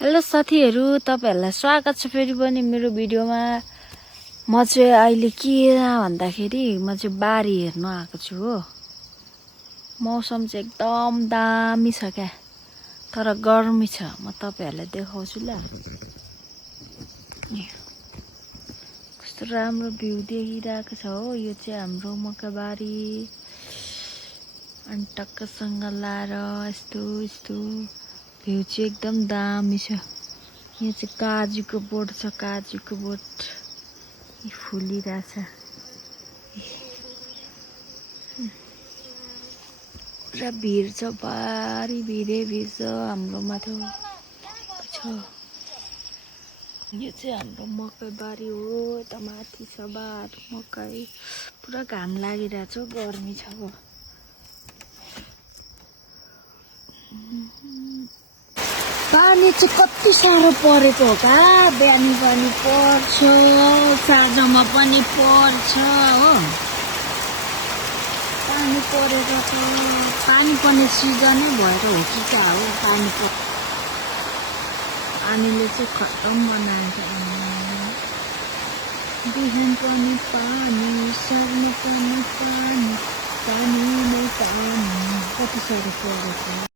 Hello साथीहरु, तपाईहरुलाई स्वागत छ फेरि पनि मेरो भिडियोमा। म चाहिँ अहिले के भन्दाखेरि म चाहिँ बारी हेर्न आएको छु हो। मौसम चाहिँ एकदम दामी छ क्या, तर गर्मी छ। म तपाईहरुलाई देखाउँछु ल। कस्तो राम्रो भ्यू देखिरहेको छ हो। यो चाहिँ हाम्रो मकैबारी। अनि टक्कसँग लाएर यस्तो यस्तो भ्यू चाहिँ एकदम दामी छ। यहाँ चाहिँ काजुको बोट छ, काजुको बोट फुलिरहेछ। पुरा भिड छ, भारी भिडै भिड छ हाम्रोमा त छ। यो चाहिँ हाम्रो मकैबारी हो। यता माथि छ बार मकै। पुरा घाम लागिरहेछ, गर्मी छ अब। पानी चाहिँ कति साह्रो परेको हो का। बिहानी पनि पर्छ, साँझमा पनि पर्छ हो। पानी परेको त पानी पर्ने सिजनै भएर हो कि क्या हो। पानीले चाहिँ खत्तम बनान्छ। बिहान पनि पानी, साँझमा पनि पानी, पानी नै पानी। कति साह्रो परेको।